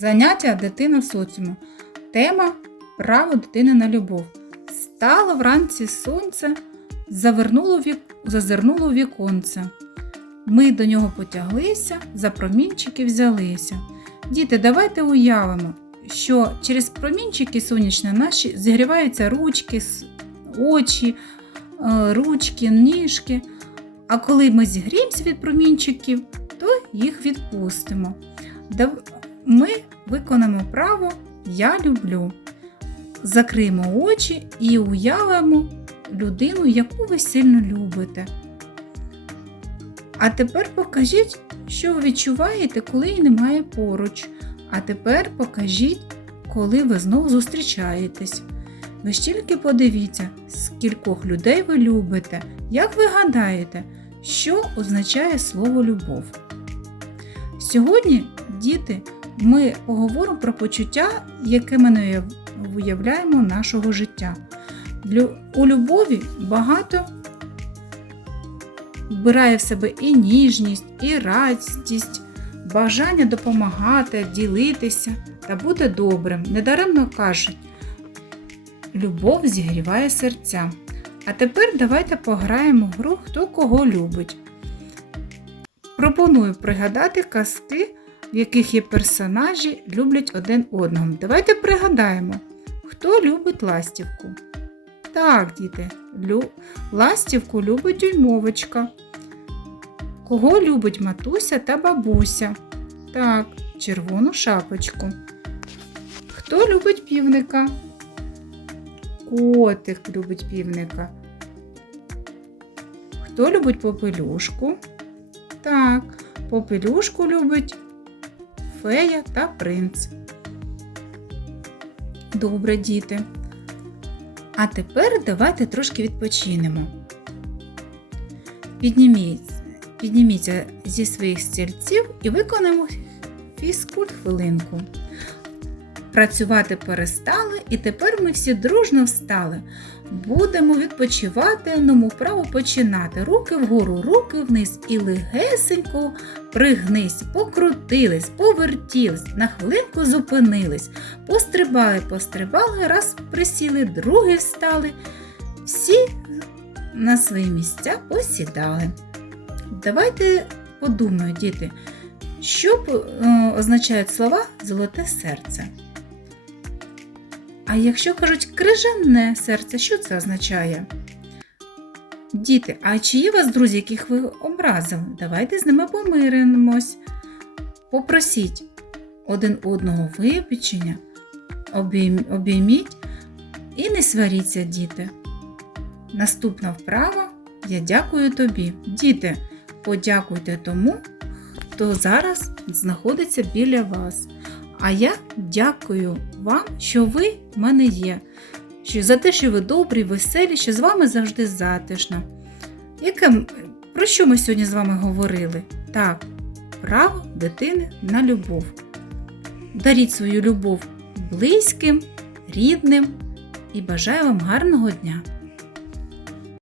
Заняття дитина в соціумі. Тема право дитини на любов. Стало вранці сонце, завернуло вік... зазирнуло віконце. Ми до нього потяглися, за промінчики взялися. Діти, давайте уявимо, що через промінчики сонячні наші зігріваються ручки, очі, е, ручки, ніжки. А коли ми зігріємося від промінчиків, то їх відпустимо. Ми виконаємо право Я люблю. Закриємо очі і уявимо людину, яку ви сильно любите. А тепер покажіть, що ви відчуваєте, коли її немає поруч. А тепер покажіть, коли ви знову зустрічаєтесь. Ви ж тільки подивіться, скількох людей ви любите. Як ви гадаєте, що означає слово любов? Сьогодні, діти, ми поговоримо про почуття, яке ми не уяв- уявляємо нашого життя. У любові багато вбирає в себе і ніжність, і радість, бажання допомагати, ділитися та бути добрим. Недаремно кажуть, любов зігріває серця. А тепер давайте пограємо в гру Хто кого любить. Пропоную пригадати казки, в яких є персонажі люблять один одного. Давайте пригадаємо, хто любить ластівку. Так, діти, лю... ластівку любить дюймовочка. Кого любить матуся та бабуся? Так, червону шапочку. Хто любить півника? Котик любить півника. Хто любить попелюшку? Так, попелюшку любить фея та принц. Добре, діти. А тепер давайте трошки відпочинемо. Підніміться, підніміться зі своїх стільців і виконаємо фізкульт хвилинку. Працювати перестали, і тепер ми всі дружно встали. Будемо відпочивати, ному вправо починати. Руки вгору, руки вниз і легесенько пригнись, покрутились, повертілись, на хвилинку зупинились, пострибали, пострибали, раз присіли, другий встали. Всі на свої місця посідали. Давайте подумаємо, діти, що е, означають слова золоте серце. А якщо кажуть крижане серце, що це означає? Діти, а чи є у вас друзі, яких ви образили? Давайте з ними помиримось. Попросіть один одного вибачення, обійміть і не сваріться, діти. Наступна вправа я дякую тобі. Діти, подякуйте тому, хто зараз знаходиться біля вас. А я дякую вам, що ви в мене є, що за те, що ви добрі, веселі, що з вами завжди затишно. Яке, про що ми сьогодні з вами говорили? Так, право дитини на любов. Даріть свою любов близьким, рідним і бажаю вам гарного дня!